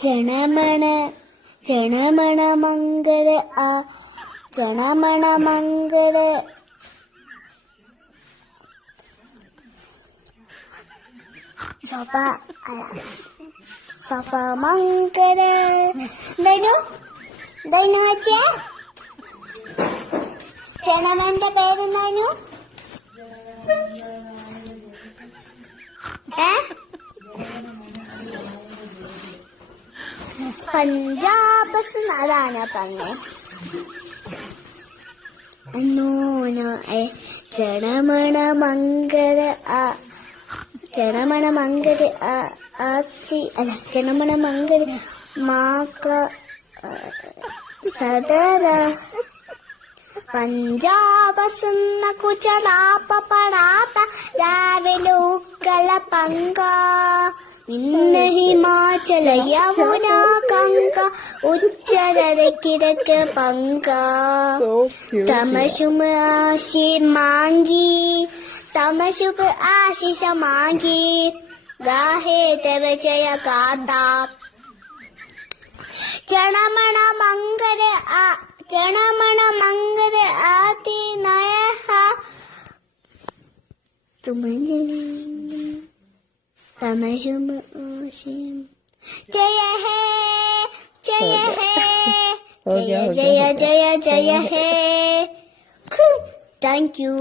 ജനമണ ജനമണ മംഗള ആ ജനമണ മംഗള സഭ സഭ മംഗള ദൈനു ദൈനു വെച്ചേ ജനമന്റെ പേരെന്താനു പഞ്ചാബ് അതാണ് പറഞ്ഞേ ജനമണ മംഗള ആ ജനമണ മംഗള ആത്തി അല്ല ജനമണ മംഗള മാക സദര പഞ്ചാബ് സുന്ന കുചലാപ പടാത്ത രാവിലെ ഉക്കല പങ്ക ഇന്ന ഹിമാചല യമുന കങ്ക ഉച്ചരര കിഴക്ക് പങ്ക തമശുമ ആശീർ മാങ്കി തമശുഭ ആശിഷ മാങ്കി ഗാഹേ തവ ജയ ഗാഥ ജനമണ മംഗള ആ ജനമണ മംഗള ആതി നയ തമശുഭ ആശിം ജയ ഹേ ജയ ഹേ ജയ ജയ ജയ ജയ ഹേ. Thank U.